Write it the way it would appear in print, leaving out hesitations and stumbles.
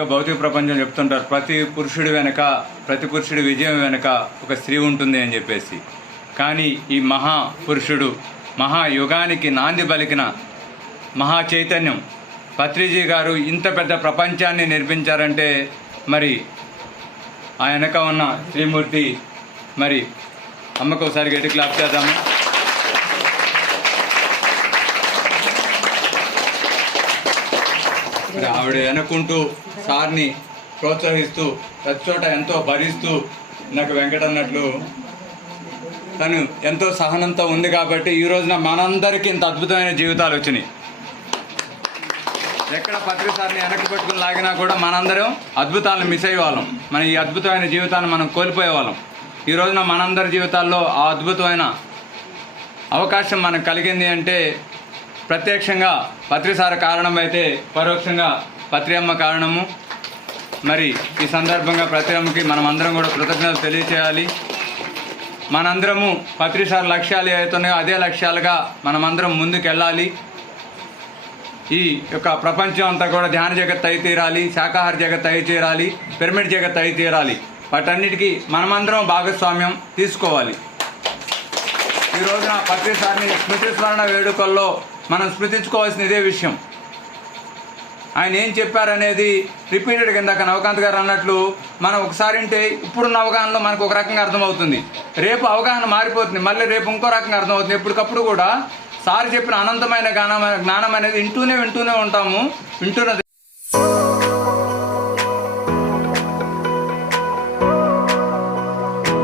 భౌతిక ప్రపంచం చెప్తుంటారు, ప్రతి పురుషుడి విజయం వెనుక ఒక స్త్రీ ఉంటుంది అని చెప్పేసి. కానీ ఈ మహాపురుషుడు, మహాయుగానికి నాంది పలికిన మహా చైతన్యం పత్రిజీ గారు ఇంత పెద్ద ప్రపంచాన్ని నిర్మించారంటే మరి ఆ వెనక ఉన్న శ్రీమూర్తి. మరి అమ్మకు ఒకసారి గట్టి క్లాప్ చేద్దాము. ఆవిడ వెనుకుంటూ సార్ని ప్రోత్సహిస్తూ ప్రతి చోట ఎంతో భరిస్తూ, నాకు వెంకట అన్నట్లు తను ఎంతో సహనంతో ఉంది కాబట్టి ఈ రోజున మనందరికీ ఇంత అద్భుతమైన జీవితాలు వచ్చినాయి. ఎక్కడ పత్రి సార్ని వెనక్కి పెట్టుకుని లాగినా కూడా మనందరం అద్భుతాలను మిస్ అయ్యేవాళ్ళం. మన ఈ అద్భుతమైన జీవితాన్ని మనం కోల్పోయేవాళ్ళం. ఈ రోజున మనందరి జీవితాల్లో ఆ అద్భుతమైన అవకాశం మనకు కలిగింది అంటే ప్రత్యక్షంగా పత్రిసార కారణం అయితే పరోక్షంగా పత్రి అమ్మ కారణము. మరి ఈ సందర్భంగా పత్రి అమ్మకి మనం అందరం కూడా కృతజ్ఞతలు తెలియచేయాలి. మనందరము పత్రిసార లక్ష్యాలు ఏవైతున్నాయో అదే లక్ష్యాలుగా మనమందరం ముందుకెళ్ళాలి. ఈ యొక్క ప్రపంచం అంతా కూడా ధ్యాన జగత్ అయి తీరాలి, శాకాహార జగత్ అయి తీరాలి, పిరమిడ్ జగత్ అయి తీరాలి. వాటన్నిటికీ మనమందరం భాగస్వామ్యం తీసుకోవాలి. ఈ రోజున పత్రి సార్ని స్మృతి స్మరణ వేడుకల్లో మనం స్మృతించుకోవాల్సిన ఇదే విషయం. ఆయన ఏం చెప్పారనేది రిపీటెడ్గా ఇందాక నవకాంత్ గారు అన్నట్లు మనం ఒకసారి వింటే ఇప్పుడున్న అవగాహనలో మనకు ఒక రకంగా అర్థమవుతుంది, రేపు అవగాహన మారిపోతుంది, మళ్ళీ రేపు ఇంకో రకంగా అర్థమవుతుంది. ఎప్పటికప్పుడు కూడా సార్ చెప్పిన అనంతమైన జ్ఞానం అనేది వింటూనే ఉంటాము. వింటున్న